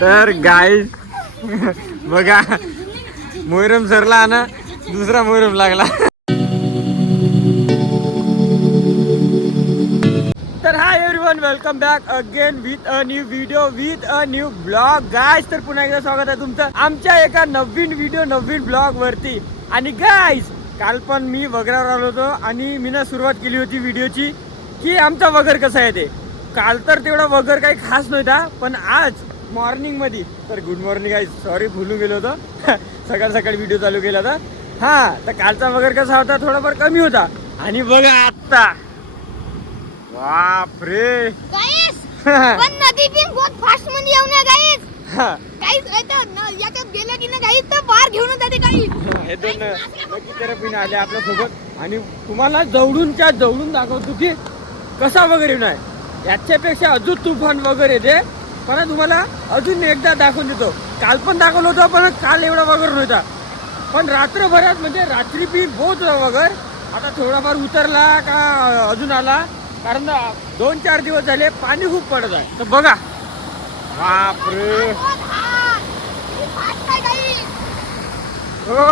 तर गाईज बघा मोहरम सरला ना दुसरा मोहरम लागला. तर hi everyone, welcome back again with a new video with a new blog. Guys तर पुन्हा एकदा स्वागत आहे तुमचं आमच्या एका नवीन व्हिडिओ नवीन ब्लॉग वरती. आणि गाईज काल पण मी वगैरेवर आलो होतो आणि मी ना सुरुवात केली होती व्हिडिओची की आमचा वगर कसा आहे ते. काल तर तेवढा वगर काही खास नव्हता, पण आज मॉर्निंग मध्ये तर गुड मॉर्निंग गाईज, सॉरी भुलून गेलो होतो. सकाळ सकाळी व्हिडिओ चालू केला होता. हा तर कालचा वगर कसा होता, थोडाफार कमी होता. आणि बघा आत्ता बापरे गाइस पण नदी पण बहुत फास्ट मध्ये येऊ ना गाइस. गाइस याच्यात गेलं की ना गाइस तर बाहेर घेऊन जाते गाइस. हे दोन नदी तरफीने आले आपल्या सोबत आणि तुम्हाला जवळूनच्या जवळून दाखवतो की कसा वगैरे नाही. याच्यापेक्षा अजून तुफान वगैरे येते, पण तुम्हाला अजून एकदा दाखवून देतो. काल पण दाखवलं होतं, पण काल एवढा वगैरे नव्हता. पण रात्रभरात म्हणजे रात्री बी बहुत वगैरे. आता थोडाफार उतरला का अजून आला, कारण 2-4 दिवस झाले पाणी खूप पडत आहे. तर बघा बापरे हो.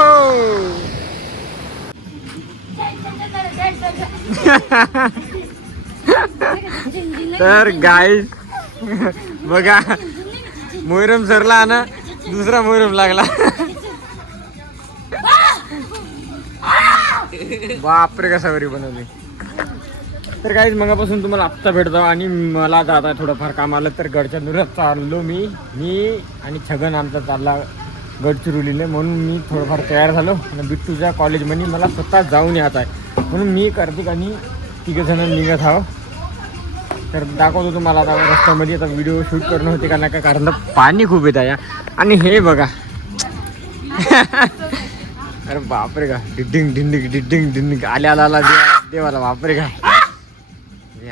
तर गाईज बघा मोहरम सरला ना दुसरा मोहरम लागला. बापरे कसा वरी बनवली. तर काहीच मगापासून तुम्हाला आत्ता भेटतो आणि मला जाता थोडंफार काम आलं तर गडचिरोलीला चाललो मी आणि छगन आमचा चालला गडचिरोलीला. म्हणून मी थोडंफार तयार झालो आणि बिट्टूच्या कॉलेजमध्ये मला स्वतः जाऊन यायचं आहे. म्हणून मी कार्तिक आणि तिघंजण निघत आहो. तर दाखवतो तुम्हाला आता रस्त्यामध्ये. आता व्हिडिओ शूट करणं होते का नाही, कारण पाणी खूप येत आहे. आणि हे बघा अरे बापरे का डिड्डिंग डिंडिंग डिड्डिंग डिंडिंग आल्या आला देवाला. बापरे का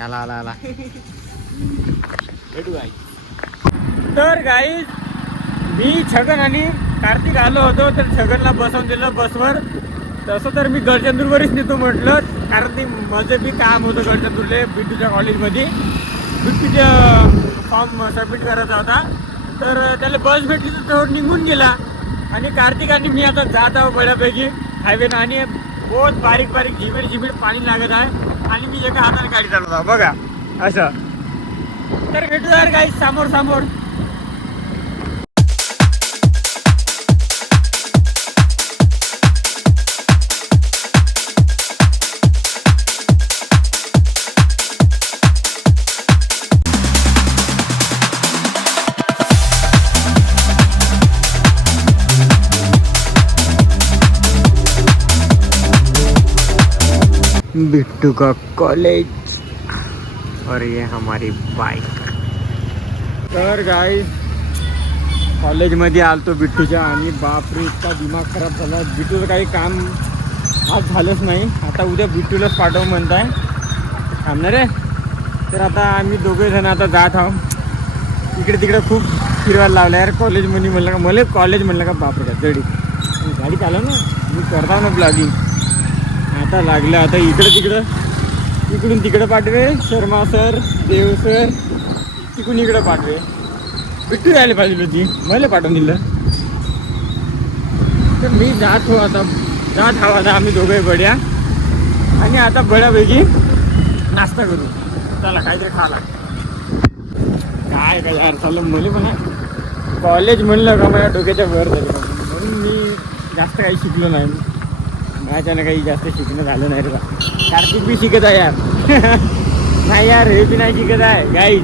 आला आला आला. तर गाईज मी छगन आणि कार्तिक आलो होतो, तर छगनला बसवून दिलं बसवर. तसं तर मी गडचंदूरवरच नेतो म्हटलं, कारण ते माझं बी काम होतं गडचंदूरले बिट्टूच्या कॉलेजमध्ये. बिट्टूच्या फॉर्म सबमिट करायचा होता, तर त्याला बस भेटली तर तो निघून गेला. आणि कार्तिक आणि मी आता जात आहो बऱ्यापैकी हायवेनं. आणि बहुत बारीक बारीक झिमीड झिमीड पाणी लागत आहे आणि मी एका हाताने गाडी चालवतो बघा असं. तर भेटूया काही समोर समोर. बिट्टू का कॉलेज और ये हमारी बाइक. तर गाइस कॉलेजमध्ये आलतो बिट्टूच्या आणि बापरे इतका दिमाग खराब झाला. बिट्टूचं काही काम आज झालंच नाही. आता उद्या बिट्टूलाच पाठव म्हणताय थांबणार आहे. तर आता आम्ही दोघे जण आता जात आहोत. इकडे तिकडे खूप फिरवायला लावलं यार कॉलेजमध्ये. म्हणलं का मला कॉलेज म्हणलं का बापरे का जडी गाडी चालव ना, मी करता ना ब्लॉगिंग. आता लागलं आता इकडं तिकडं इकडून तिकडं पाठवे शर्मा सर देव सर, तिकडून इकडं पाठवे. बिट्टू राहिले पाहिजे होती, मला पाठवून दिलं. तर मी जात हो आता आता आम्ही दोघे बड्या. आणि आता बड्यापैकी नाश्ता करू. चला काहीतरी खाला काय यार चाललं. मला म्हणा कॉलेज म्हणलं का माझ्या डोक्याच्या वर झालं, म्हणून मी जास्त काही शिकलो नाही. माझ्यानं काही जास्त शिकणं झालं नाही रे. कार्तिक बी शिकत आहे यार. नाही यार हे बी नाही शिकत आहे गाईज.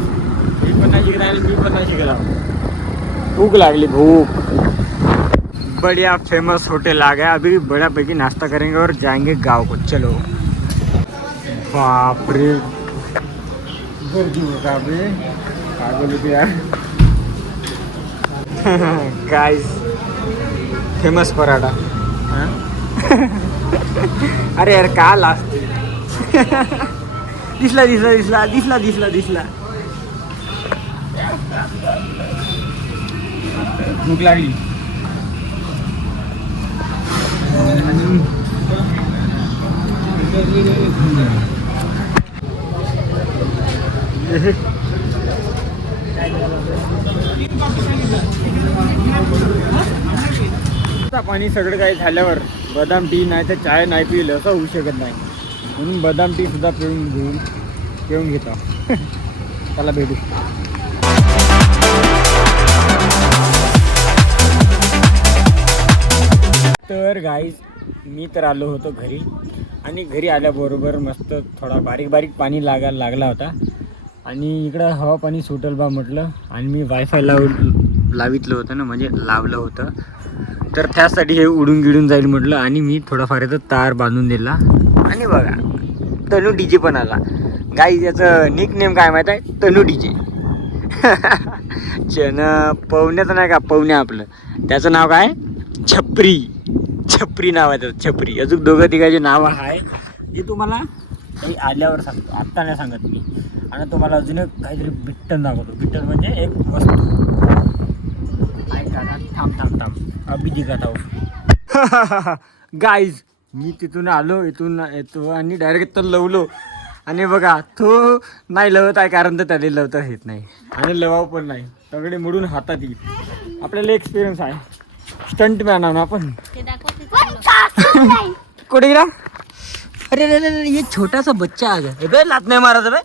हे पण नाही शिकत आहे, मी पण नाही शिकत आहे. भूक लागली भूक. बढ़िया फेमस होटल आ गया. अभी बड़ापैकी नाश्ता करेंगे और जाएंगे गाँव को. चलो बाप रे गर्दी होता अभी काय बोलू यार. Guys famous paratha. अरे यार का लास्ट दिसला दिसला दिसला दिसला दिसला दिसला. भूक लागली. आता पाणी सगळं काही झाल्यावर बदाम टी नाही तर चाय नाही पिलं असं होऊ शकत नाही, म्हणून बदाम टी सुद्धा पिऊन घेतो. चला भेटू. तर गाईज मी तर आलो होतो घरी, आणि घरी आल्याबरोबर मस्त थोडा बारीक बारीक पाणी लागला होता, आणि इकडं हवा पाणी सुटल बा म्हटलं, आणि मी वायफाय लावितलं होतं ना, म्हणजे लावलं होतं, तर त्यासाठी हे उडून गिडून जाईल म्हटलं, आणि मी थोडाफार याचा तार बांधून दिला. आणि बघा तनू डीजे पण आला. गाईज याचं निक नेम काय माहीत आहे? तनू डीजे. पवण्याचं नाही का, पवण्या आपलं, त्याचं नाव काय? छपरी नाव आहे त्याचं, छपरी. अजून दोघं तिघाचे नाव आहे जे तुम्हाला काही आल्यावर सांगतो, आत्ता नाही सांगत मी. आणि तुम्हाला अजून एक काहीतरी बिट्टन दाखवतो. बिट्टन म्हणजे एक वस्तू. थांब अभि दिखाता हूं. गाईज मी तिथून आलो, इथून येतो आणि डायरेक्ट तर लवलो, आणि बघा तो नाही लवत आहे कारण तर त्याला लवता येत नाही, आणि लवाव पण नाही, सगळे मोडून हातात येईल. आपल्याला एक्सपिरियन्स आहे, स्टंट मॅन आहो ना आपण. कुठे गेला? अरे ये छोटा सा बच्चा आ गया. लात नाही मारा बे.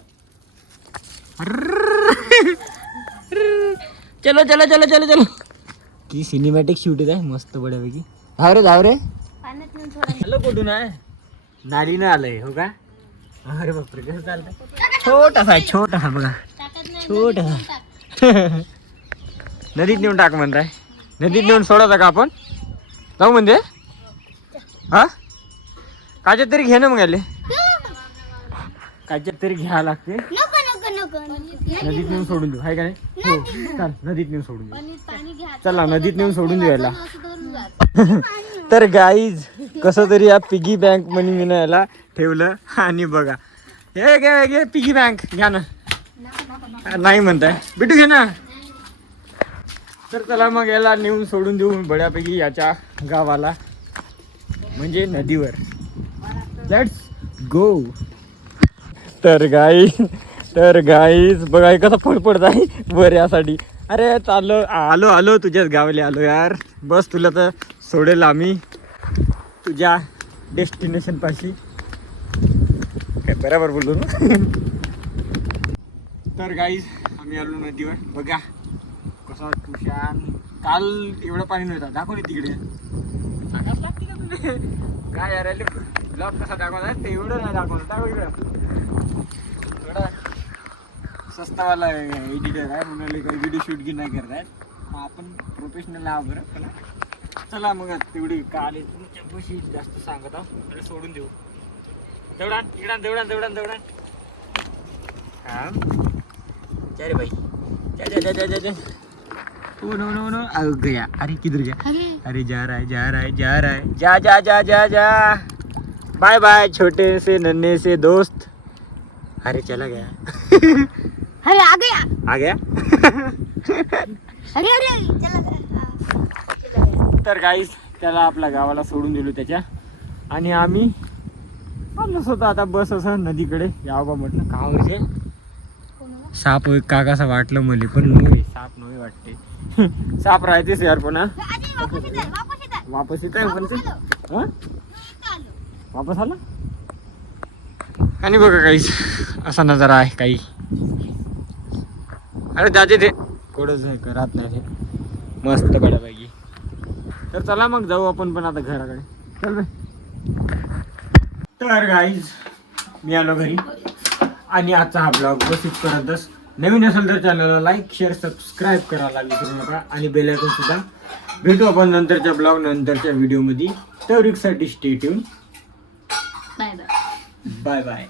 चलो की सिनेमॅटिक शूट आहे मस्त बड्यापैकी. धाव रे. हॅलो, कुठून आहे? नालीनं आलंय हो का? अरे बापरे, कसं चालतंय? छोटासा बघा, छोटासा. नदीत नेऊन टाक म्हणताय. नदीत नेऊन सोडायचा का आपण? जाऊ म्हणजे हा, काच्यात तरी घे ना मग. आले काच्यात तरी घ्यावं लागते. नदीत नेऊन सोडून देऊ, आहे का नाही? हो चाल, नदीत नेऊन सोडून देऊ. चला नदीत नेऊन सोडून देऊ याला. तर गाईज कसं तरी या पिगी बँक मनी मी याला ठेवलं, आणि बघा हे घे पिगी बँक घ्या ना. नाही म्हणताय बिटू, घे ना. तर चला मग याला नेऊन सोडून देऊ बड्यापैकी याच्या गावाला, म्हणजे नदीवर. Let's go. तर गाईज बघा कसं फडफडत आहे वर यासाठी. अरे आलो तुझ्याच गावाला आलो यार. बस तुला तर सोडेल आम्ही तुझ्या डेस्टिनेशन पाशी. काय बरोबर बोललो ना. तर गाईज आम्ही आलो नदीवर. बघा कसा तुषार. काल एवढं पाणी नव्हतं. दाखव ना तिकडे. सांगाच लागते का तुला? काय यार ब्लॉग कसा दाखवत आहे ते एवढं नाही दाखवत. दाखव इकडं. एवढा सस्तावाला एडिटर आहे, म्हणाले काही व्हिडिओ शूट की नाही करत आहेत. आपण प्रोफेशनल आहो बरं. चला मग तेवढी काल तुमच्या बशी जास्त सांगत आहो, सोडून देऊ. दौडान हा. रे भाई जा. नो आ गया. अरे किधर गया? अरे जा रहा है. जा. बाय छोटे से नन्हे से दोस्त. अरे चला गया. अरे आ गया. अरे चला गया. तर गाईस त्याला आपल्या गावाला सोडून दिलो त्याच्या, आणि आम्ही आलोच होतो आता बस असं नदीकडे. यावं म्हटलं का म्हणजे साप काकासा वाटलं मला, पण नव्हे साप नव्हे वाटते. साप राहतेच यार. पण वापस येत आहे पण वापस आला. आणि बघा काहीच असा नजारा आहे काही. अरे जाते ते कोडच राहत नाही ते मस्त बड्यापैकी. तर चला मग जाऊ आपण पण आता घराकडे. चल बे. तर गाईज मी आलो घरी, आणि आजचा हा ब्लॉग बसीच करतच. नवीन असेल तर चॅनलला लाईक शेअर सबस्क्राईब करायला विसरू नका, आणि बेल आयकॉन सुद्धा. भेटू आपण नंतरच्या ब्लॉग नंतरच्या व्हिडिओमध्ये. तर रिक्साठी स्टे ट्यून. बाय.